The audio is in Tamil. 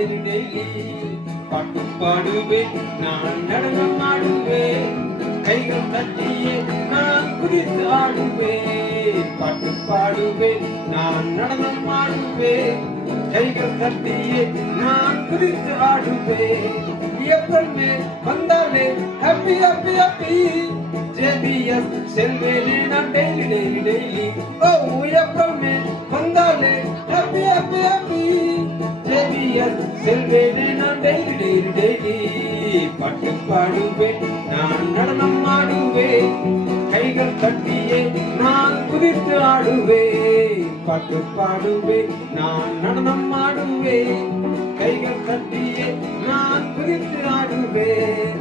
டெய்லி டெய்லி பாட்டு பாடுவேன் நான் நடனம் ஆடுவேன் கைகள் தட்டியே நான் குதித்து ஆடுவேன் பாட்டு பாடுவேன் நான் நடனம் ஆடுவேன் கைகள் தட்டியே நான் குதித்து ஆடுவேன் எப்பவுமே வந்தாலே ஹாப்பி ஹாப்பி ஹாப்பி ஜேபிஎஸ் செல்வேனே நான் டெய்லி டெய்லி டெய்லி ஓ எப்பவுமே வந்தாலே ஹாப்பி ஹாப்பி ஹாப்பி ஜேபிஎஸ் செல்வேனே நான் டெய்லி டெய்லி டெய்லி பாட்டு பாடுவேன் நான் நடனம் ஆடுவேன் கைகள் தட்டியே நான் குதித்து ஆடுவேன் பாட்டு பாடுவேன் நான் நடனம் ஆடுவேன் கைகள் தட்டியே நான் குதித்து ஆடுவேன்